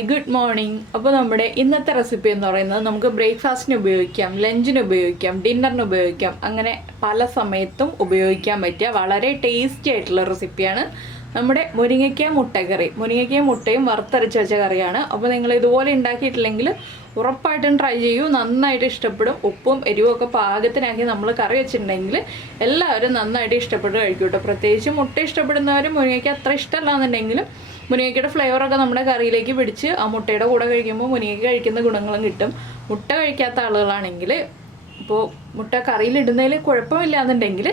Hi good morning. അപ്പോൾ നമ്മുടെ ഇന്നത്തെ റെസിപ്പി എന്ന് പറയുന്നത് നമുക്ക് ബ്രേക്ക്ഫാസ്റ്റിന് ഉപയോഗിക്കാം, ലഞ്ചിന് ഉപയോഗിക്കാം, ഡിന്നറിന് ഉപയോഗിക്കാം, അങ്ങനെ പല സമയത്തും ഉപയോഗിക്കാൻ പറ്റിയ വളരെ ടേസ്റ്റി ആയിട്ടുള്ള റെസിപ്പിയാണ് നമ്മുടെ മുരിങ്ങയ്ക്ക മുട്ടക്കറി. മുരിങ്ങയ്ക്കയും മുട്ടയും വറുത്തരച്ച് വെച്ച കറിയാണ്. അപ്പോൾ നിങ്ങൾ ഇതുപോലെ ഉണ്ടാക്കിയിട്ടില്ലെങ്കിൽ ഉറപ്പായിട്ടും ട്രൈ ചെയ്യൂ, നന്നായിട്ട് ഇഷ്ടപ്പെടും. ഉപ്പും എരിവും ഒക്കെ പാകത്തിനാക്കി നമ്മൾ കറി വെച്ചിട്ടുണ്ടെങ്കിൽ എല്ലാവരും നന്നായിട്ട് ഇഷ്ടപ്പെട്ട് കഴിക്കും കേട്ടോ. പ്രത്യേകിച്ച് മുട്ട ഇഷ്ടപ്പെടുന്നവരും മുരിങ്ങയ്ക്ക അത്ര ഇഷ്ടമല്ല എന്നുണ്ടെങ്കിലും മുരിങ്ങയ്ക്കയുടെ ഫ്ലേവറൊക്കെ നമ്മുടെ കറിയിലേക്ക് പിടിച്ച് ആ മുട്ടയുടെ കൂടെ കഴിക്കുമ്പോൾ മുരിങ്ങയ്ക്ക കഴിക്കുന്ന ഗുണങ്ങളും കിട്ടും. മുട്ട കഴിക്കാത്ത ആളുകളാണെങ്കിൽ ഇപ്പോൾ മുട്ട കറിയിലിടുന്നതിൽ കുഴപ്പമില്ല എന്നുണ്ടെങ്കിൽ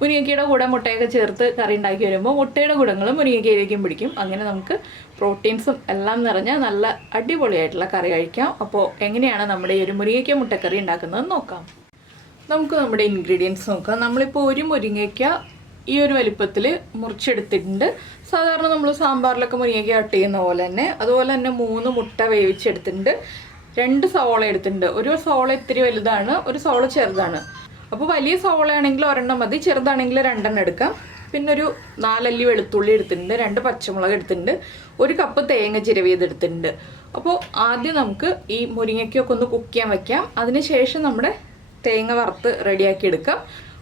മുരിങ്ങയ്ക്കയുടെ കൂടെ മുട്ടയൊക്കെ ചേർത്ത് കറി ഉണ്ടാക്കി വരുമ്പോൾ മുട്ടയുടെ ഗുണങ്ങളും മുരിങ്ങയ്ക്കയിലേക്കും പിടിക്കും. അങ്ങനെ നമുക്ക് പ്രോട്ടീൻസും എല്ലാം നിറഞ്ഞ നല്ല അടിപൊളിയായിട്ടുള്ള കറി കഴിക്കാം. അപ്പോൾ എങ്ങനെയാണ് നമ്മുടെ ഈ ഒരു മുരിങ്ങയ്ക്ക മുട്ടക്കറി ഉണ്ടാക്കുന്നത് നോക്കാം. നമുക്ക് നമ്മുടെ ഇൻഗ്രീഡിയൻസ് നോക്കാം. നമ്മളിപ്പോൾ ഒരു മുരിങ്ങയ്ക്ക ഈ ഒരു വലിപ്പത്തിൽ മുറിച്ചെടുത്തിട്ടുണ്ട്. സാധാരണ നമ്മൾ സാമ്പാറിലൊക്കെ മുരിങ്ങയ്ക്ക കട്ട് ചെയ്യുന്ന പോലെ തന്നെ. അതുപോലെ തന്നെ 3 മുട്ട വേവിച്ചെടുത്തിട്ടുണ്ട്. 2 സവോള എടുത്തിട്ടുണ്ട്. ഒരു സവോള ഇത്തിരി വലുതാണ്, ഒരു സവോള ചെറുതാണ്. അപ്പോൾ വലിയ സവോളയാണെങ്കിൽ ഒരെണ്ണം മതി, ചെറുതാണെങ്കിൽ 2 എണ്ണം എടുക്കാം. പിന്നെ ഒരു 4 അല്ലി വെളുത്തുള്ളി എടുത്തിട്ടുണ്ട്, 2 പച്ചമുളക് എടുത്തിട്ടുണ്ട്, 1 കപ്പ് തേങ്ങ ചിരവിയതെടുത്തിട്ടുണ്ട്. അപ്പോൾ ആദ്യം നമുക്ക് ഈ മുരിങ്ങയ്ക്കൊക്കെ ഒന്ന് കുക്ക് ചെയ്യാൻ വയ്ക്കാം. അതിനുശേഷം നമ്മുടെ തേങ്ങ വറുത്ത് റെഡിയാക്കി എടുക്കാം.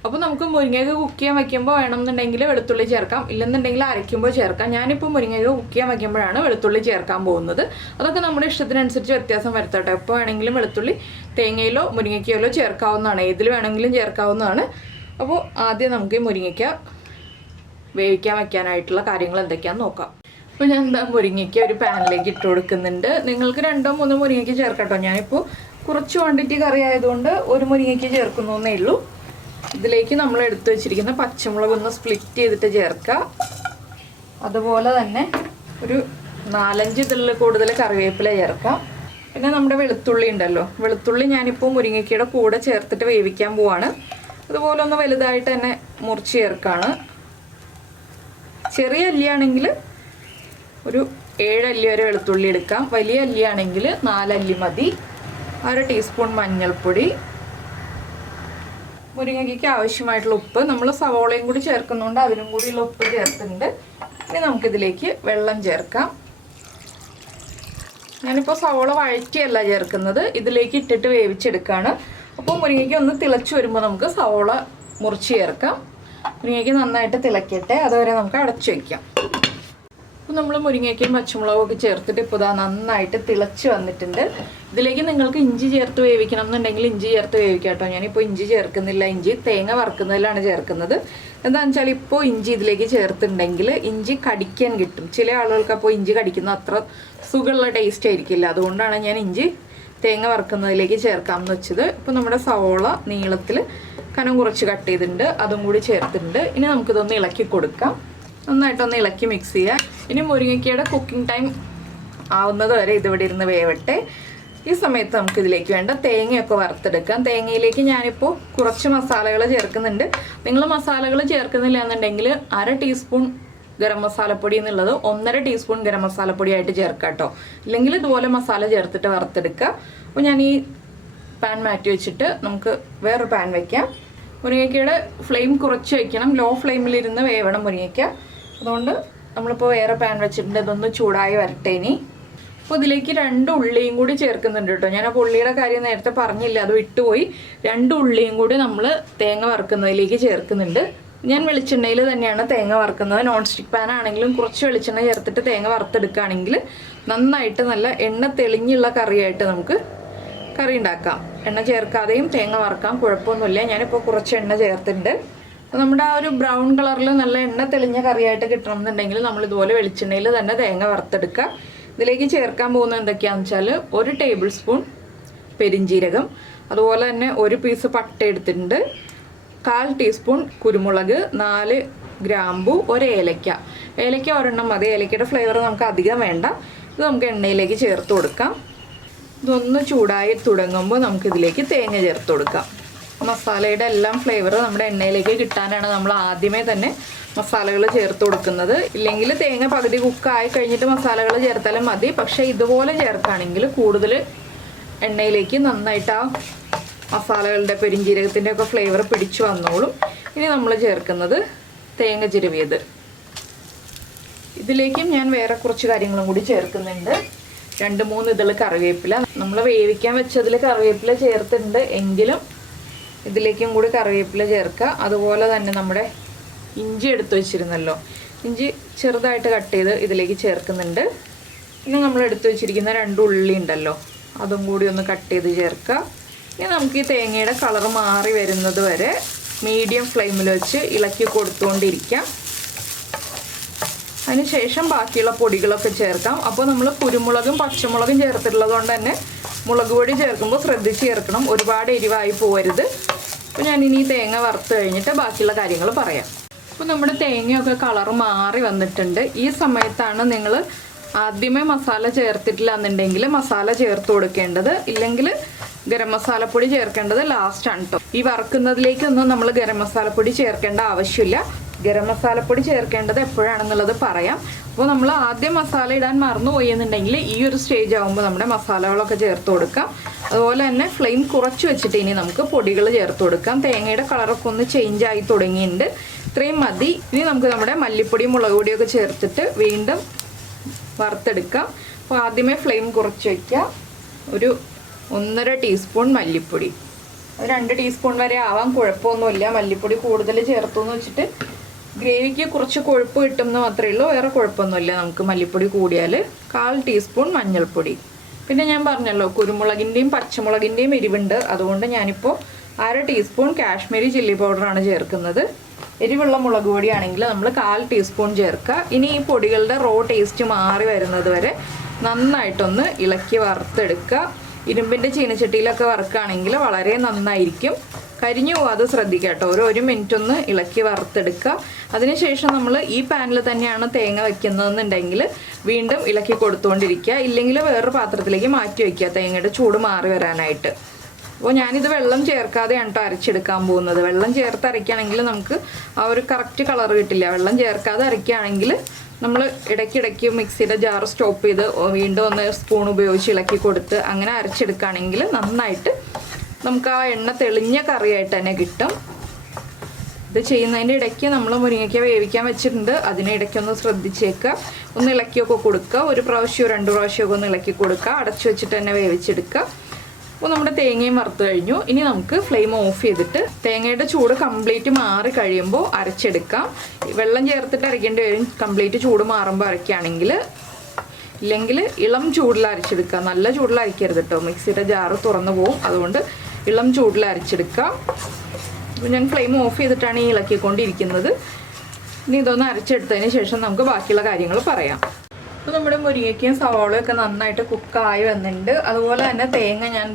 അപ്പോൾ നമുക്ക് മുരിങ്ങയ്ക്ക കുക്ക് ചെയ്യാൻ വയ്ക്കുമ്പോൾ വേണമെന്നുണ്ടെങ്കിൽ വെളുത്തുള്ളി ചേർക്കാം, ഇല്ലെന്നുണ്ടെങ്കിൽ അരയ്ക്കുമ്പോൾ ചേർക്കാം. ഞാനിപ്പോൾ മുരിങ്ങയ്ക്ക കുക്ക് ചെയ്യാൻ വയ്ക്കുമ്പോഴാണ് വെളുത്തുള്ളി ചേർക്കാൻ പോകുന്നത്. അതൊക്കെ നമ്മുടെ ഇഷ്ടത്തിനനുസരിച്ച് വ്യത്യാസം വരുത്തട്ടെ. എപ്പോൾ വേണമെങ്കിലും വെളുത്തുള്ളി തേങ്ങയിലോ മുരിങ്ങയ്ക്കയിലോ ചേർക്കാവുന്നതാണ്, ഏതിൽ വേണമെങ്കിലും ചേർക്കാവുന്നതാണ്. അപ്പോൾ ആദ്യം നമുക്ക് ഈ മുരിങ്ങയ്ക്ക വേവിക്കാൻ വയ്ക്കാനായിട്ടുള്ള കാര്യങ്ങൾ എന്തൊക്കെയാണെന്ന് നോക്കാം. അപ്പോൾ ഞാൻ മുരിങ്ങയ്ക്ക ഒരു പാനിലേക്ക് ഇട്ട് കൊടുക്കുന്നുണ്ട്. നിങ്ങൾക്ക് 2 3 മുരിങ്ങയ്ക്ക ചേർക്കട്ടോ. ഞാനിപ്പോൾ കുറച്ച് ക്വാണ്ടിറ്റി കറി ആയതുകൊണ്ട് ഒരു മുരിങ്ങയ്ക്ക ചേർക്കുന്നേ ഉള്ളൂ. ഇതിലേക്ക് നമ്മൾ എടുത്തു വെച്ചിരിക്കുന്ന പച്ചമുളക് ഒന്ന് സ്പ്ലിറ്റ് ചെയ്തിട്ട് ചേർക്കുക. അതുപോലെ തന്നെ ഒരു 4-5 ഇതിൽ കൂടുതൽ കറിവേപ്പില ചേർക്കാം. പിന്നെ നമ്മുടെ വെളുത്തുള്ളി ഉണ്ടല്ലോ, വെളുത്തുള്ളി ഞാനിപ്പോൾ മുരിങ്ങയ്ക്കയുടെ കൂടെ ചേർത്തിട്ട് വേവിക്കാൻ പോവാണ്. അതുപോലെ ഒന്ന് വലുതായിട്ട് തന്നെ മുറിച്ച് ചേർക്കാണ്. ചെറിയ അല്ലിയാണെങ്കിൽ ഒരു 7 അല്ലി വരെ വെളുത്തുള്ളി എടുക്കാം. വലിയ അല്ലിയാണെങ്കിൽ 4 അല്ലി മതി. 1 ടീസ്പൂൺ മഞ്ഞൾപ്പൊടി, മുരിങ്ങയ്ക്ക് ആവശ്യമായിട്ടുള്ള ഉപ്പ്. നമ്മൾ സവോളയും കൂടി ചേർക്കുന്നതുകൊണ്ട് അതിനും കൂടിയുള്ള ഉപ്പ് ചേർത്തിട്ടുണ്ട്. ഇനി നമുക്കിതിലേക്ക് വെള്ളം ചേർക്കാം. ഞാനിപ്പോൾ സവോള വഴറ്റിയല്ല ചേർക്കുന്നത്, ഇതിലേക്ക് ഇട്ടിട്ട് വേവിച്ചെടുക്കുകയാണ്. അപ്പോൾ മുരിങ്ങയ്ക്ക് ഒന്ന് തിളച്ച് വരുമ്പോൾ നമുക്ക് സവോള മുറിച്ച് ചേർക്കാം. മുരിങ്ങയ്ക്ക് നന്നായിട്ട് തിളക്കട്ടെ, അതുവരെ നമുക്ക് അടച്ചു വയ്ക്കാം. അപ്പോൾ നമ്മൾ മുരിങ്ങയ്ക്കയും പച്ചമുളകും ഒക്കെ ചേർത്തിട്ട് ഇപ്പോൾ ഇതാ നന്നായിട്ട് തിളച്ച് വന്നിട്ടുണ്ട്. ഇതിലേക്ക് നിങ്ങൾക്ക് ഇഞ്ചി ചേർത്ത് വേവിക്കണം എന്നുണ്ടെങ്കിൽ ഇഞ്ചി ചേർത്ത് വേവിക്കാം കേട്ടോ. ഞാനിപ്പോൾ ഇഞ്ചി ചേർക്കുന്നില്ല, ഇഞ്ചി തേങ്ങ വറുക്കുന്നതിലാണ് ചേർക്കുന്നത്. എന്താണെന്ന് വെച്ചാൽ ഇപ്പോൾ ഇഞ്ചി ഇതിലേക്ക് ചേർത്തിട്ടുണ്ടെങ്കിൽ ഇഞ്ചി കടിക്കാൻ കിട്ടും. ചില ആളുകൾക്ക് അപ്പോൾ ഇഞ്ചി കടിക്കുന്ന അത്ര സുഖമുള്ള ടേസ്റ്റ് ആയിരിക്കില്ല. അതുകൊണ്ടാണ് ഞാൻ ഇഞ്ചി തേങ്ങ വറുക്കുന്നതിലേക്ക് ചേർക്കാമെന്ന് വെച്ചത്. ഇപ്പോൾ നമ്മുടെ സവോള നീളത്തിൽ കനം കുറച്ച് കട്ട് ചെയ്തിട്ടുണ്ട്, അതും കൂടി ചേർത്തിട്ടുണ്ട്. ഇനി നമുക്കിതൊന്ന് ഇളക്കി കൊടുക്കാം. നന്നായിട്ടൊന്ന് ഇളക്കി മിക്സ് ചെയ്യുക. ഇനി മുരിങ്ങയ്ക്കയുടെ കുക്കിംഗ് ടൈം ആവുന്നത് വരെ ഇതിവിടെ ഇരുന്ന് വേവട്ടെ. ഈ സമയത്ത് നമുക്ക് ഇതിലേക്ക് വേണ്ട തേങ്ങയൊക്കെ വറുത്തെടുക്കാം. തേങ്ങയിലേക്ക് ഞാനിപ്പോൾ കുറച്ച് മസാലകൾ ചേർക്കുന്നുണ്ട്. നിങ്ങൾ മസാലകൾ ചേർക്കുന്നില്ല എന്നുണ്ടെങ്കിൽ 1/2 ടീസ്പൂൺ ഗരം മസാലപ്പൊടി എന്നുള്ളത് 1.5 ടീസ്പൂൺ ഗരം മസാലപ്പൊടിയായിട്ട് ചേർക്കാം കേട്ടോ. ഇല്ലെങ്കിൽ ഇതുപോലെ മസാല ചേർത്തിട്ട് വറുത്തെടുക്കുക. അപ്പോൾ ഞാൻ ഈ പാൻ മാറ്റി വെച്ചിട്ട് നമുക്ക് വേറൊരു പാൻ വയ്ക്കാം. മുരിങ്ങയ്ക്കയുടെ ഫ്ലെയിം കുറച്ച് വയ്ക്കണം, ലോ ഫ്ലെയിമിലിരുന്ന് വേവണം മുരിങ്ങയ്ക്ക. അതുകൊണ്ട് നമ്മളിപ്പോൾ വേറെ പാൻ വെച്ചിട്ടുണ്ട്. ഇതൊന്ന് ചൂടായി വരട്ടെ ഇനി. അപ്പോൾ ഇതിലേക്ക് 2 ഉള്ളിയും കൂടി ചേർക്കുന്നുണ്ട് കേട്ടോ. ഞാൻ അപ്പോൾ ഉള്ളിയുടെ കാര്യം നേരത്തെ പറഞ്ഞില്ല, അത് വിട്ടുപോയി. 2 ഉള്ളിയും കൂടി നമ്മൾ തേങ്ങ വറുക്കുന്നതിലേക്ക് ചേർക്കുന്നുണ്ട്. ഞാൻ വെളിച്ചെണ്ണയിൽ തന്നെയാണ് തേങ്ങ വറുക്കുന്നത്. നോൺ സ്റ്റിക്ക് പാൻ ആണെങ്കിലും കുറച്ച് വെളിച്ചെണ്ണ ചേർത്തിട്ട് തേങ്ങ വറുത്തെടുക്കുകയാണെങ്കിൽ നന്നായിട്ട് നല്ല എണ്ണ തെളിഞ്ഞുള്ള കറിയായിട്ട് നമുക്ക് കറി ഉണ്ടാക്കാം. എണ്ണ ചേർക്കാതെയും തേങ്ങ വറുക്കാം, കുഴപ്പമൊന്നുമില്ല. ഞാനിപ്പോൾ കുറച്ച് എണ്ണ ചേർത്തിട്ടുണ്ട്. നമ്മുടെ ആ ഒരു ബ്രൗൺ കളറിൽ നല്ല എണ്ണ തെളിഞ്ഞ കറിയായിട്ട് കിട്ടണം എന്നുണ്ടെങ്കിൽ നമ്മൾ ഇതുപോലെ വെളിച്ചെണ്ണയിൽ തന്നെ തേങ്ങ വറുത്തെടുക്കുക. ഇതിലേക്ക് ചേർക്കാൻ പോകുന്നത് എന്തൊക്കെയാണെന്ന് വെച്ചാൽ 1 ടേബിൾ സ്പൂൺ പെരിഞ്ജീരകം, അതുപോലെ തന്നെ 1 പീസ് പട്ട എടുത്തിട്ടുണ്ട്, 1/4 ടീസ്പൂൺ കുരുമുളക്, 4 ഗ്രാമ്പു, 1 ഏലക്ക. ഏലക്ക ഒരെണ്ണം മതി, ഏലക്കയുടെ ഫ്ലേവർ നമുക്ക് അധികം വേണ്ട. ഇത് നമുക്ക് എണ്ണയിലേക്ക് ചേർത്ത് കൊടുക്കാം. ഇതൊന്ന് ചൂടായി തുടങ്ങുമ്പോൾ നമുക്കിതിലേക്ക് തേങ്ങ ചേർത്ത് കൊടുക്കാം. മസാലയുടെ എല്ലാം ഫ്ലേവർ നമ്മുടെ എണ്ണയിലേക്ക് കിട്ടാനാണ് നമ്മൾ ആദ്യമേ തന്നെ മസാലകൾ ചേർത്ത് കൊടുക്കുന്നത്. ഇല്ലെങ്കിൽ തേങ്ങ പകുതി കുക്കായി കഴിഞ്ഞിട്ട് മസാലകൾ ചേർത്താലും മതി. പക്ഷേ ഇതുപോലെ ചേർക്കുകയാണെങ്കിൽ കൂടുതൽ എണ്ണയിലേക്ക് നന്നായിട്ട് ആ മസാലകളുടെ പെരിഞ്ജീരകത്തിൻ്റെ ഒക്കെ ഫ്ലേവർ പിടിച്ചു വന്നോളും. ഇനി നമ്മൾ ചേർക്കുന്നത് തേങ്ങ ചിരവിയത്. ഇതിലേക്കും ഞാൻ വേറെ കുറച്ച് കാര്യങ്ങളും കൂടി ചേർക്കുന്നുണ്ട്. 2-3 ഇതൾ കറിവേപ്പില. നമ്മൾ വേവിക്കാൻ വെച്ചതിൽ കറിവേപ്പില ചേർത്തിട്ടുണ്ട് എങ്കിലും ഇതിലേക്കും കൂടി കറിവേപ്പില ചേർക്കുക. അതുപോലെ തന്നെ നമ്മുടെ ഇഞ്ചി എടുത്തു വെച്ചിരുന്നല്ലോ, ഇഞ്ചി ചെറുതായിട്ട് കട്ട് ചെയ്ത് ഇതിലേക്ക് ചേർക്കുന്നുണ്ട്. പിന്നെ നമ്മൾ എടുത്തു വെച്ചിരിക്കുന്ന 2 ഉള്ളി ഉണ്ടല്ലോ, അതും കൂടി ഒന്ന് കട്ട് ചെയ്ത് ചേർക്കുക. ഇനി നമുക്ക് ഈ തേങ്ങയുടെ കളർ മാറി വരുന്നത് വരെ മീഡിയം ഫ്ലെയിമിൽ വെച്ച് ഇളക്കി കൊടുത്തുകൊണ്ടിരിക്കാം. അതിനുശേഷം ബാക്കിയുള്ള പൊടികളൊക്കെ ചേർക്കാം. അപ്പോൾ നമ്മൾ കുരുമുളകും പച്ചമുളകും ചേർത്തിട്ടുള്ളത് കൊണ്ട് തന്നെ മുളക് പൊടി ചേർക്കുമ്പോൾ ശ്രദ്ധിച്ച് ചേർക്കണം, ഒരുപാട് എരിവായി പോകരുത്. അപ്പോൾ ഞാനിനി ഈ തേങ്ങ വറുത്ത് കഴിഞ്ഞിട്ട് ബാക്കിയുള്ള കാര്യങ്ങൾ പറയാം. അപ്പോൾ നമ്മുടെ തേങ്ങയൊക്കെ കളർ മാറി വന്നിട്ടുണ്ട്. ഈ സമയത്താണ് നിങ്ങൾ ആദ്യമേ മസാല ചേർത്തിട്ടില്ല എന്നുണ്ടെങ്കിൽ മസാല ചേർത്ത് കൊടുക്കേണ്ടത്, ഇല്ലെങ്കിൽ ഗരം മസാലപ്പൊടി ചേർക്കേണ്ടത് ലാസ്റ്റാണ് കേട്ടോ. ഈ വറുക്കുന്നതിലേക്കൊന്നും നമ്മൾ ഗരം മസാലപ്പൊടി ചേർക്കേണ്ട ആവശ്യമില്ല. ഗരം മസാലപ്പൊടി ചേർക്കേണ്ടത് എപ്പോഴാണെന്നുള്ളത് പറയാം. അപ്പോൾ നമ്മൾ ആദ്യം മസാല ഇടാൻ മറന്നുപോയി എന്നുണ്ടെങ്കിൽ ഈ ഒരു സ്റ്റേജ് ആകുമ്പോൾ നമ്മുടെ മസാലകളൊക്കെ ചേർത്ത് കൊടുക്കാം. അതുപോലെ തന്നെ ഫ്ലെയിം കുറച്ച് വെച്ചിട്ട് ഇനി നമുക്ക് പൊടികൾ ചേർത്ത് കൊടുക്കാം. തേങ്ങയുടെ കളറൊക്കെ ഒന്ന് ചേഞ്ച് ആയി തുടങ്ങിയിട്ടുണ്ട്, ഇത്രയും മതി. ഇനി നമുക്ക് നമ്മുടെ മല്ലിപ്പൊടിയും മുളക് പൊടിയൊക്കെ ചേർത്തിട്ട് വീണ്ടും വറുത്തെടുക്കാം. അപ്പോൾ ആദ്യമേ ഫ്ലെയിം കുറച്ച് വയ്ക്കുക. ഒരു 1.5 ടീസ്പൂൺ മല്ലിപ്പൊടി, അത് 2 ടീസ്പൂൺ വരെ ആവാം, കുഴപ്പമൊന്നുമില്ല. മല്ലിപ്പൊടി കൂടുതൽ ചേർത്തു എന്ന് വെച്ചിട്ട് ഗ്രേവിക്ക് കുറച്ച് കൊഴുപ്പ് കിട്ടുമെന്ന് മാത്രമേ ഉള്ളൂ, വേറെ കുഴപ്പമൊന്നുമില്ല നമുക്ക് മല്ലിപ്പൊടി കൂടിയാൽ. 1/4 ടീസ്പൂൺ മഞ്ഞൾപ്പൊടി. പിന്നെ ഞാൻ പറഞ്ഞല്ലോ കുരുമുളകിൻ്റെയും പച്ചമുളകിൻ്റെയും എരിവുണ്ട്, അതുകൊണ്ട് ഞാനിപ്പോൾ 1/2 ടീസ്പൂൺ കാശ്മീരി ചില്ലി പൗഡറാണ് ചേർക്കുന്നത്. എരിവുള്ള മുളക് പൊടിയാണെങ്കിൽ നമ്മൾ 1/4 ടീസ്പൂൺ ചേർക്കുക. ഇനി ഈ പൊടികളുടെ റോ ടേസ്റ്റ് മാറി വരുന്നത് വരെ നന്നായിട്ടൊന്ന് ഇളക്കി വറുത്തെടുക്കുക. ഇരുമ്പിൻ്റെ ചീനച്ചട്ടിയിലൊക്കെ വറുക്കുകയാണെങ്കിൽ വളരെ നന്നായിരിക്കും, കരിഞ്ഞു പോകാതെ ശ്രദ്ധിക്കുക കേട്ടോ. ഒരു 1 മിനിറ്റ് ഒന്ന് ഇളക്കി വറുത്തെടുക്കുക. അതിനുശേഷം നമ്മൾ ഈ പാനിൽ തന്നെയാണ് തേങ്ങ വയ്ക്കുന്നതെന്നുണ്ടെങ്കിൽ വീണ്ടും ഇളക്കി കൊടുത്തുകൊണ്ടിരിക്കുക, ഇല്ലെങ്കിൽ വേറൊരു പാത്രത്തിലേക്ക് മാറ്റി വയ്ക്കുക തേങ്ങയുടെ ചൂട് മാറി വരാനായിട്ട്. അപ്പോൾ ഞാനിത് വെള്ളം ചേർക്കാതെയാണ് കേട്ടോ അരച്ചെടുക്കാൻ പോകുന്നത്. വെള്ളം ചേർത്ത് അരയ്ക്കുകയാണെങ്കിൽ നമുക്ക് ആ ഒരു കറക്റ്റ് കളർ കിട്ടില്ല. വെള്ളം ചേർക്കാതെ അരയ്ക്കുകയാണെങ്കിൽ നമ്മൾ ഇടയ്ക്കിടയ്ക്ക് മിക്സിയുടെ ജാർ സ്റ്റോപ്പ് ചെയ്ത് വീണ്ടും ഒന്ന് സ്പൂൺ ഉപയോഗിച്ച് ഇളക്കി കൊടുത്ത് അങ്ങനെ അരച്ചെടുക്കുകയാണെങ്കിൽ നന്നായിട്ട് നമുക്ക് ആ എണ്ണ തെളിഞ്ഞ കറിയായിട്ട് തന്നെ കിട്ടും. ഇത് ചെയ്യുന്നതിൻ്റെ ഇടയ്ക്ക് നമ്മൾ മുരിങ്ങയ്ക്ക വേവിക്കാൻ വെച്ചിട്ടുണ്ട്, അതിനിടയ്ക്കൊന്ന് ശ്രദ്ധിച്ചേക്കുക, ഒന്ന് ഇളക്കിയൊക്കെ കൊടുക്കുക. 1 പ്രാവശ്യമോ 2 പ്രാവശ്യമൊക്കെ ഒന്ന് ഇളക്കി കൊടുക്കുക, അടച്ചു വെച്ചിട്ട് തന്നെ വേവിച്ചെടുക്കുക. അപ്പോൾ നമ്മുടെ തേങ്ങയും വറുത്ത് കഴിഞ്ഞു. ഇനി നമുക്ക് ഫ്ലെയിം ഓഫ് ചെയ്തിട്ട് തേങ്ങയുടെ ചൂട് കംപ്ലീറ്റ് മാറി കഴിയുമ്പോൾ അരച്ചെടുക്കാം. വെള്ളം ചേർത്തിട്ട് അരയ്ക്കേണ്ടി വരും കംപ്ലീറ്റ് ചൂട് മാറുമ്പോൾ അരയ്ക്കുകയാണെങ്കിൽ, ഇല്ലെങ്കിൽ ഇളം ചൂടിൽ അരച്ചെടുക്കുക. നല്ല ചൂടിൽ അരയ്ക്കരുത് കേട്ടോ, മിക്സിയുടെ ജാറ് തുറന്നു പോകും. അതുകൊണ്ട് ഇളം ചൂടിൽ അരച്ചെടുക്കുക. അപ്പോൾ ഞാൻ ഫ്ലെയിം ഓഫ് ചെയ്തിട്ടാണ് ഈ ഇളക്കിക്കൊണ്ടിരിക്കുന്നത്. ഇനി ഇതൊന്ന് അരച്ചെടുത്തതിന് ശേഷം നമുക്ക് ബാക്കിയുള്ള കാര്യങ്ങൾ പറയാം. അപ്പോൾ നമ്മുടെ മുരിങ്ങയ്ക്കയും സവാളയൊക്കെ നന്നായിട്ട് കുക്കായി വന്നിട്ടുണ്ട്. അതുപോലെ തന്നെ തേങ്ങ ഞാൻ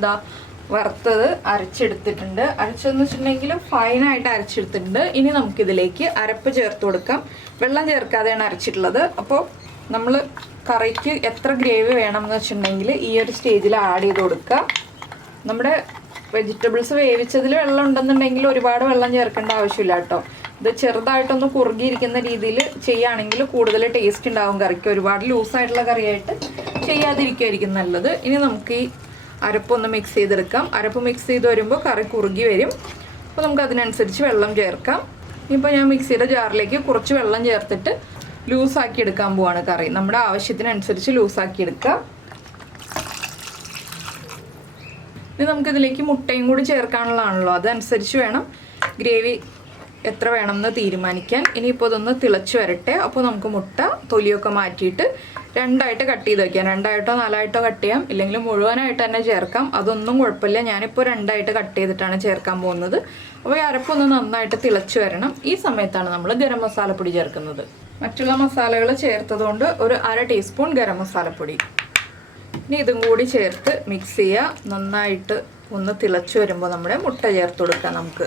വറുത്തത് അരച്ചെടുത്തിട്ടുണ്ട്. അരച്ചതെന്ന് വെച്ചിട്ടുണ്ടെങ്കിൽ ഫൈനായിട്ട് അരച്ചെടുത്തിട്ടുണ്ട്. ഇനി നമുക്കിതിലേക്ക് അരപ്പ് ചേർത്ത് കൊടുക്കാം. വെള്ളം ചേർക്കാതെയാണ് അരച്ചിട്ടുള്ളത്. അപ്പോൾ നമ്മൾ കറിക്ക് എത്ര ഗ്രേവി വേണമെന്ന് വെച്ചിട്ടുണ്ടെങ്കിൽ ഈ ഒരു സ്റ്റേജിൽ ആഡ് ചെയ്ത് കൊടുക്കുക. നമ്മുടെ വെജിറ്റബിൾസ് വേവിച്ചതിൽ വെള്ളം ഉണ്ടെന്നുണ്ടെങ്കിൽ ഒരുപാട് വെള്ളം ചേർക്കേണ്ട ആവശ്യമില്ല കേട്ടോ. ഇത് ചെറുതായിട്ടൊന്ന് കുറുകിയിരിക്കുന്ന രീതിയിൽ ചെയ്യുകയാണെങ്കിൽ കൂടുതൽ ടേസ്റ്റ് ഉണ്ടാവും കറിക്ക്. ഒരുപാട് ലൂസായിട്ടുള്ള കറിയായിട്ട് ചെയ്യാതിരിക്കുമായിരിക്കും നല്ലത്. ഇനി നമുക്ക് ഈ അരപ്പൊന്ന് മിക്സ് ചെയ്തെടുക്കാം. അരപ്പ് മിക്സ് ചെയ്ത് വരുമ്പോൾ കറി കുറുകി വരും. അപ്പോൾ നമുക്ക് അതിനനുസരിച്ച് വെള്ളം ചേർക്കാം. ഇപ്പോൾ ഞാൻ മിക്സിയുടെ ജാറിലേക്ക് കുറച്ച് വെള്ളം ചേർത്തിട്ട് ലൂസാക്കി എടുക്കാൻ പോവാണ് കറി. നമ്മുടെ ആവശ്യത്തിനനുസരിച്ച് ലൂസാക്കി എടുക്കുക. ഇനി നമുക്കിതിലേക്ക് മുട്ടയും കൂടി ചേർക്കാനുള്ളതാണല്ലോ, അതനുസരിച്ച് വേണം ഗ്രേവി എത്ര വേണമെന്ന് തീരുമാനിക്കാൻ. ഇനിയിപ്പോൾ ഇതൊന്ന് തിളച്ച് വരട്ടെ. അപ്പോൾ നമുക്ക് മുട്ട തൊലിയൊക്കെ മാറ്റിയിട്ട് 2ആയിട്ട് കട്ട് ചെയ്ത് വയ്ക്കാം. 2ആയിട്ടോ 4ആയിട്ടോ കട്ട് ചെയ്യാം, ഇല്ലെങ്കിൽ മുഴുവനായിട്ട് തന്നെ ചേർക്കാം, അതൊന്നും കുഴപ്പമില്ല. ഞാനിപ്പോൾ 2ആയിട്ട് കട്ട് ചെയ്തിട്ടാണ് ചേർക്കാൻ പോകുന്നത്. അപ്പോൾ ഈ അരപ്പൊന്ന് നന്നായിട്ട് തിളച്ച് വരണം. ഈ സമയത്താണ് നമ്മൾ ഗരം മസാലപ്പൊടി ചേർക്കുന്നത്. മറ്റുള്ള മസാലകൾ ചേർത്തതുകൊണ്ട് ഒരു 1/2 ടീസ്പൂൺ ഗരം മസാലപ്പൊടി. ഇനി ഇതും കൂടി ചേർത്ത് മിക്സ് ചെയ്യുക. നന്നായിട്ട് ഒന്ന് തിളച്ച് വരുമ്പോൾ നമ്മുടെ മുട്ട ചേർത്ത് കൊടുക്കാം നമുക്ക്.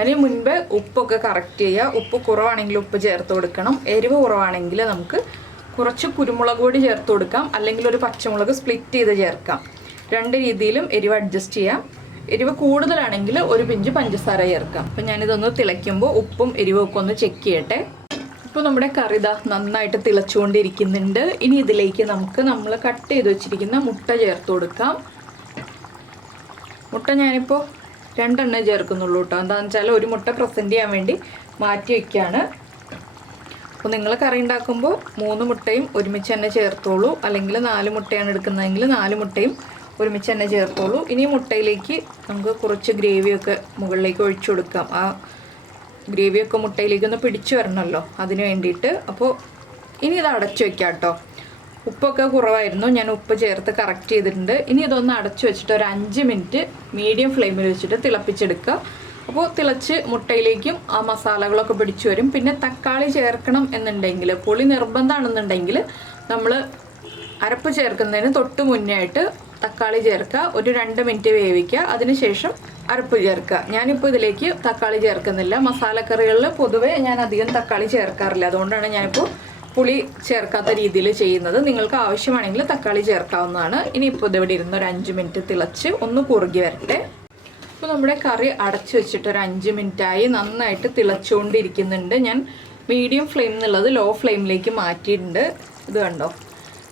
അതിന് മുൻപ് ഉപ്പൊക്കെ കറക്റ്റ് ചെയ്യുക. ഉപ്പ് കുറവാണെങ്കിൽ ഉപ്പ് ചേർത്ത് കൊടുക്കണം. എരിവ് കുറവാണെങ്കിൽ നമുക്ക് കുറച്ച് കുരുമുളക് പൊടി ചേർത്ത് കൊടുക്കാം, അല്ലെങ്കിൽ ഒരു പച്ചമുളക് സ്പ്ലിറ്റ് ചെയ്ത് ചേർക്കാം. 2 രീതിയിലും എരിവ് അഡ്ജസ്റ്റ് ചെയ്യാം. എരിവ് കൂടുതലാണെങ്കിൽ ഒരു പിഞ്ച് പഞ്ചസാര ചേർക്കാം. അപ്പം ഞാനിതൊന്ന് തിളയ്ക്കുമ്പോൾ ഉപ്പും എരിവും ഒക്കെ ഒന്ന് ചെക്ക് ചെയ്യട്ടെ. ഇപ്പോൾ നമ്മുടെ കറി നന്നായിട്ട് തിളച്ചുകൊണ്ടിരിക്കുന്നുണ്ട്. ഇനി ഇതിലേക്ക് നമുക്ക് നമ്മൾ കട്ട് ചെയ്ത് വെച്ചിരിക്കുന്ന മുട്ട ചേർത്ത് കൊടുക്കാം. മുട്ട ഞാനിപ്പോൾ 2 എണ്ണ ചേർക്കുന്നുള്ളൂ കേട്ടോ. എന്താണെന്ന് വെച്ചാൽ ഒരു മുട്ട പ്രസൻറ്റ് ചെയ്യാൻ വേണ്ടി മാറ്റി വയ്ക്കുകയാണ്. അപ്പോൾ നിങ്ങൾ കറി ഉണ്ടാക്കുമ്പോൾ 3 മുട്ടയും ഒരുമിച്ച് തന്നെ ചേർത്തോളൂ. അല്ലെങ്കിൽ 4 മുട്ടയാണ് എടുക്കുന്നതെങ്കിൽ 4 മുട്ടയും ഒരുമിച്ച് തന്നെ ചേർത്തോളൂ. ഇനി മുട്ടയിലേക്ക് നമുക്ക് കുറച്ച് ഗ്രേവിയൊക്കെ മുകളിലേക്ക് ഒഴിച്ചു കൊടുക്കാം. ആ ഗ്രേവിയൊക്കെ മുട്ടയിലേക്കൊന്ന് പിടിച്ചു വരണമല്ലോ, അതിന് വേണ്ടിയിട്ട്. അപ്പോൾ ഇനി ഇത് അടച്ചു വയ്ക്കാം കേട്ടോ. ഉപ്പൊക്കെ കുറവായിരുന്നു, ഞാൻ ഉപ്പ് ചേർത്ത് കറക്റ്റ് ചെയ്തിട്ടുണ്ട്. ഇനി ഇതൊന്ന് അടച്ചു വെച്ചിട്ട് ഒരു 5 മിനിറ്റ് മീഡിയം ഫ്ലെയിമിൽ വെച്ചിട്ട് തിളപ്പിച്ചെടുക്കുക. അപ്പോൾ തിളച്ച് മുട്ടയിലേക്കും ആ മസാലകളൊക്കെ പിടിച്ചു വരും. പിന്നെ തക്കാളി ചേർക്കണം എന്നുണ്ടെങ്കിൽ, പുളി നിർബന്ധമാണെന്നുണ്ടെങ്കിൽ നമ്മൾ അരപ്പ് ചേർക്കുന്നതിന് തൊട്ട് മുന്നേ ആയിട്ട് തക്കാളി ചേർക്കുക. ഒരു 2 മിനിറ്റ് വേവിക്കുക. അതിനുശേഷം അരപ്പ് ചേർക്കുക. ഞാനിപ്പോൾ ഇതിലേക്ക് തക്കാളി ചേർക്കുന്നില്ല. മസാലക്കറികളിൽ പൊതുവേ ഞാൻ അധികം തക്കാളി ചേർക്കാറില്ല. അതുകൊണ്ടാണ് ഞാനിപ്പോൾ പുളി ചേർക്കാത്ത രീതിയിൽ ചെയ്യുന്നത്. നിങ്ങൾക്ക് ആവശ്യമാണെങ്കിൽ തക്കാളി ചേർക്കാവുന്നതാണ്. ഇനിയിപ്പോൾ ഇതിവിടെ ഇരുന്ന് ഒരു 5 മിനിറ്റ് തിളച്ച് ഒന്ന് കുറുകി വരട്ടെ. അപ്പോൾ നമ്മുടെ കറി അടച്ചു വെച്ചിട്ട് ഒരു 5 മിനിറ്റായി. നന്നായിട്ട് തിളച്ചുകൊണ്ടിരിക്കുന്നുണ്ട്. ഞാൻ മീഡിയം ഫ്ലെയിം എന്നുള്ളത് ലോ ഫ്ലെയിമിലേക്ക് മാറ്റിയിട്ടുണ്ട്. ഇത് കണ്ടോ,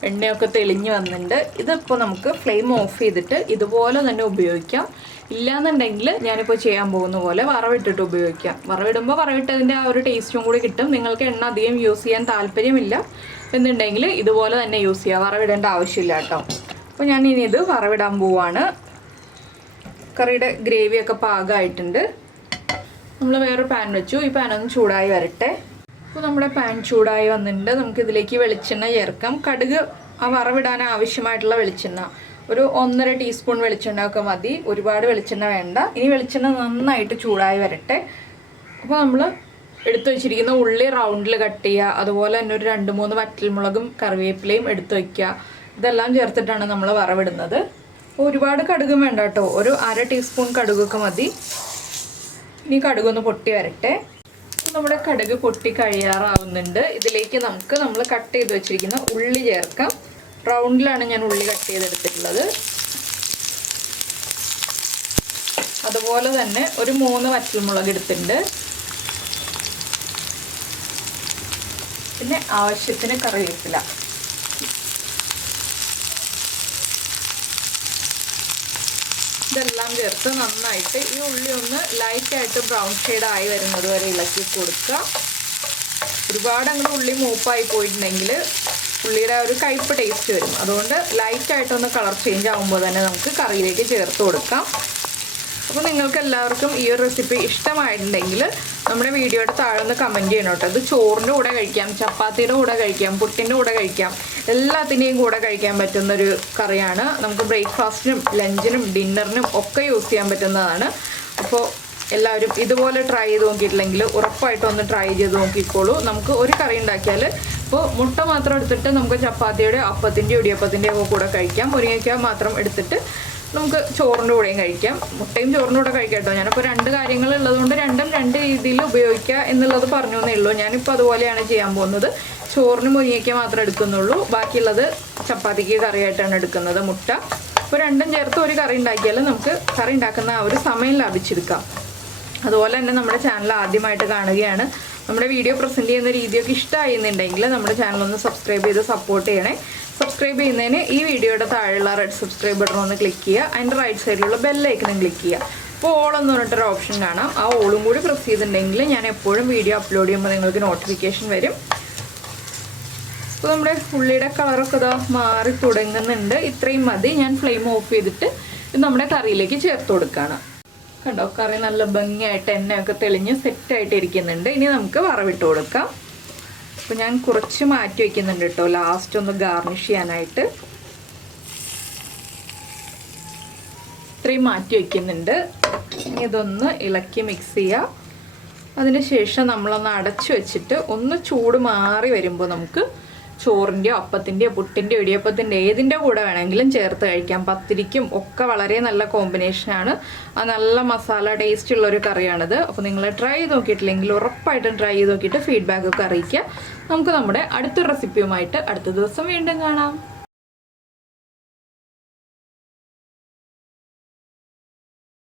എണ്ണയൊക്കെ തെളിഞ്ഞ് വന്നിട്ടുണ്ട്. ഇതിപ്പോൾ നമുക്ക് ഫ്ലെയിം ഓഫ് ചെയ്തിട്ട് ഇതുപോലെ തന്നെ ഉപയോഗിക്കാം. ഇല്ലയെന്നുണ്ടെങ്കിൽ ഞാനിപ്പോൾ ചെയ്യാൻ പോകുന്ന പോലെ വറവിട്ടിട്ട് ഉപയോഗിക്കാം. വറവിടുമ്പോൾ വറവിട്ടതിൻ്റെ ആ ഒരു ടേസ്റ്റും കൂടി കിട്ടും. നിങ്ങൾക്ക് എണ്ണ അധികം യൂസ് ചെയ്യാൻ താല്പര്യമില്ല എന്നുണ്ടെങ്കിൽ ഇതുപോലെ തന്നെ യൂസ് ചെയ്യുക. വറവിടേണ്ട ആവശ്യമില്ല കേട്ടോ. അപ്പോൾ ഞാൻ ഇനി ഇത് വറവിടാൻ പോവാണ്. കറിയുടെ ഗ്രേവിയൊക്കെ പാകമായിട്ടുണ്ട്. നമ്മൾ വേറൊരു പാൻ വെച്ചു. ഈ പാനൊന്ന് ചൂടായി വരട്ടെ. അപ്പോൾ നമ്മുടെ പാൻ ചൂടായി വന്നിട്ടുണ്ട്. നമുക്കിതിലേക്ക് വെളിച്ചെണ്ണ ചേർക്കാം. കടുക് ആ വറവിടാൻ ആവശ്യമായിട്ടുള്ള വെളിച്ചെണ്ണ ഒരു 1.5 ടീസ്പൂൺ വെളിച്ചെണ്ണ ഒക്കെ മതി. ഒരുപാട് വെളിച്ചെണ്ണ വേണ്ട. ഇനി വെളിച്ചെണ്ണ നന്നായിട്ട് ചൂടായി വരട്ടെ. അപ്പോൾ നമ്മൾ എടുത്തു വെച്ചിരിക്കുന്ന ഉള്ളി റൗണ്ടിൽ കട്ട് ചെയ്യുക. അതുപോലെ തന്നെ ഒരു 2-3 വറ്റൽമുളകും കറിവേപ്പിലയും എടുത്തു വയ്ക്കുക. ഇതെല്ലാം ചേർത്തിട്ടാണ് നമ്മൾ വറവിടുന്നത്. ഒരുപാട് കടുകും വേണ്ട കേട്ടോ. ഒരു 1/2 ടീസ്പൂൺ കടുകൊക്കെ മതി. ഇനി കടുകൊന്ന് പൊട്ടി വരട്ടെ. നമ്മുടെ കടുക് പൊട്ടി കഴിയാറാവുന്നുണ്ട്. ഇതിലേക്ക് നമ്മൾ കട്ട് ചെയ്ത് വെച്ചിരിക്കുന്ന ഉള്ളി ചേർക്കാം. റൗണ്ടിലാണ് ഞാൻ ഉള്ളി കട്ട് ചെയ്തെടുത്തിട്ടുള്ളത്. അതുപോലെ തന്നെ ഒരു 3 വറ്റൽമുളക് എടുത്തിട്ടുണ്ട്. പിന്നെ ആവശ്യത്തിന് കറിവേപ്പില. ഇതെല്ലാം ചേർത്ത് നന്നായിട്ട് ഈ ഉള്ളി ഒന്ന് ലൈറ്റായിട്ട് ബ്രൗൺ ഷെയ്ഡ് ആയി വരുന്നത് വരെ ഇളക്കി കൊടുക്കുക. ഒരുപാട് അങ്ങോട്ട് ഉള്ളി മൂപ്പായി പോയിട്ടുണ്ടെങ്കിൽ ഉള്ളിയുടെ ഒരു കയ്പ്പ് ടേസ്റ്റ് വരും. അതുകൊണ്ട് ലൈറ്റായിട്ടൊന്ന് കളർ ചേഞ്ച് ആകുമ്പോൾ തന്നെ നമുക്ക് കറിയിലേക്ക് ചേർത്ത് കൊടുക്കാം. അപ്പോൾ നിങ്ങൾക്ക് എല്ലാവർക്കും ഈ ഒരു റെസിപ്പി ഇഷ്ടമായിട്ടുണ്ടെങ്കിൽ നമ്മുടെ വീഡിയോയുടെ താഴെ ഒന്ന് കമൻറ്റ് ചെയ്യണം കേട്ടോ. ഇത് ചോറിൻ്റെ കൂടെ കഴിക്കാം, ചപ്പാത്തിയുടെ കൂടെ കഴിക്കാം, പുട്ടിൻ്റെ കൂടെ കഴിക്കാം, എല്ലാത്തിൻ്റെയും കൂടെ കഴിക്കാൻ പറ്റുന്നൊരു കറിയാണ്. നമുക്ക് ബ്രേക്ക്ഫാസ്റ്റിനും ലഞ്ചിനും ഡിന്നറിനും ഒക്കെ യൂസ് ചെയ്യാൻ പറ്റുന്നതാണ്. അപ്പോൾ എല്ലാവരും ഇതുപോലെ ട്രൈ ചെയ്ത് നോക്കിയിട്ടില്ലെങ്കിൽ ഉറപ്പായിട്ടും ഒന്ന് ട്രൈ ചെയ്ത് നോക്കിക്കോളൂ. നമുക്ക് ഒരു കറി ഉണ്ടാക്കിയാൽ ഇപ്പോൾ മുട്ട മാത്രം എടുത്തിട്ട് നമുക്ക് ചപ്പാത്തിയുടെ അപ്പത്തിൻ്റെയോ ഇടിയപ്പത്തിൻ്റെയോ ഒക്കെ കൂടെ കഴിക്കാം. മുരിങ്ങയ്ക്ക മാത്രം എടുത്തിട്ട് നമുക്ക് ചോറിൻ്റെ കൂടെയും കഴിക്കാം. മുട്ടയും ചോറിൻ്റെ കൂടെ കഴിക്കാം കേട്ടോ. ഞാനിപ്പോൾ 2 കാര്യങ്ങൾ ഉള്ളതുകൊണ്ട് രണ്ടും 2 രീതിയിൽ ഉപയോഗിക്കുക എന്നുള്ളത് പറഞ്ഞു എന്നേ ഉള്ളൂ. ഞാനിപ്പോൾ അതുപോലെയാണ് ചെയ്യാൻ പോകുന്നത്. ചോറിന് മുരിങ്ങയ്ക്ക മാത്രമേ എടുക്കുന്നുള്ളൂ. ബാക്കിയുള്ളത് ചപ്പാത്തിക്ക് കറിയായിട്ടാണ് എടുക്കുന്നത് മുട്ട. അപ്പോൾ രണ്ടും ചേർത്ത് ഒരു കറി ഉണ്ടാക്കിയാൽ നമുക്ക് കറി ഉണ്ടാക്കുന്ന ആ ഒരു സമയം ലാഭിച്ചെടുക്കാം. അതുപോലെ തന്നെ നമ്മുടെ ചാനൽ ആദ്യമായിട്ട് കാണുകയാണ്, നമ്മുടെ വീഡിയോ പ്രസൻറ്റ് ചെയ്യുന്ന രീതിയൊക്കെ ഇഷ്ടമായിരുന്നുണ്ടെങ്കിൽ നമ്മുടെ ചാനലൊന്ന് സബ്സ്ക്രൈബ് ചെയ്ത് സപ്പോർട്ട് ചെയ്യണേ. സബ്സ്ക്രൈബ് ചെയ്യുന്നതിന് ഈ വീഡിയോയുടെ താഴെയുള്ള റെഡ് സബ്സ്ക്രൈബ് ബട്ടൺ ഒന്ന് ക്ലിക്ക് ചെയ്യുക. അതിൻ്റെ റൈറ്റ് സൈഡിലുള്ള ബെല്ലൈക്കനും ക്ലിക്ക് ചെയ്യുക. അപ്പോൾ ഓൾ എന്ന് പറഞ്ഞിട്ടൊരു ഓപ്ഷൻ കാണാം. ആ ഓളും കൂടി പ്രസ് ചെയ്തിട്ടുണ്ടെങ്കിൽ ഞാൻ എപ്പോഴും വീഡിയോ അപ്ലോഡ് ചെയ്യുമ്പോൾ നിങ്ങൾക്ക് നോട്ടിഫിക്കേഷൻ വരും. അപ്പോൾ നമ്മുടെ ഉള്ളിയുടെ കളറൊക്കെ ഇതാ മാറി തുടങ്ങുന്നുണ്ട്. ഇത്രയും മതി. ഞാൻ ഫ്ലെയിം ഓഫ് ചെയ്തിട്ട് ഇത് നമ്മുടെ കറിയിലേക്ക് ചേർത്ത് കൊടുക്കുകയാണ്. കണ്ടോ, കറി നല്ല ഭംഗിയായിട്ട് എണ്ണയൊക്കെ തെളിഞ്ഞ് സെറ്റായിട്ട് ഇരിക്കുന്നുണ്ട്. ഇനി നമുക്ക് വറവിട്ട് കൊടുക്കാം. അപ്പോൾ ഞാൻ കുറച്ച് മാറ്റി വയ്ക്കുന്നുണ്ട് കേട്ടോ, ലാസ്റ്റ് ഒന്ന് ഗാർണിഷ് ചെയ്യാനായിട്ട്. ഇത്രയും മാറ്റി വയ്ക്കുന്നുണ്ട്. ഇനി ഇതൊന്ന് ഇളക്കി മിക്സ് ചെയ്യുക. അതിനുശേഷം നമ്മളൊന്ന് അടച്ചു വെച്ചിട്ട് ഒന്ന് ചൂട് മാറി വരുമ്പോൾ നമുക്ക് ചോറിൻ്റെയോ അപ്പത്തിൻ്റെയോ പുട്ടിൻ്റെയോ ഇടിയപ്പത്തിൻ്റെ ഏതിൻ്റെ കൂടെ വേണമെങ്കിലും ചേർത്ത് കഴിക്കാം. പത്തിരിക്കും ഒക്കെ വളരെ നല്ല കോമ്പിനേഷനാണ്. ആ നല്ല മസാല ടേസ്റ്റ് ഉള്ളൊരു കറിയാണിത്. അപ്പോൾ നിങ്ങൾ ട്രൈ ചെയ്ത് നോക്കിയിട്ടില്ലെങ്കിൽ ഉറപ്പായിട്ടും ട്രൈ ചെയ്ത് നോക്കിയിട്ട് ഫീഡ്ബാക്കൊക്കെ അറിയിക്കുക. നമുക്ക് നമ്മുടെ അടുത്തൊരു റെസിപ്പിയുമായിട്ട് അടുത്ത ദിവസം വീണ്ടും കാണാം.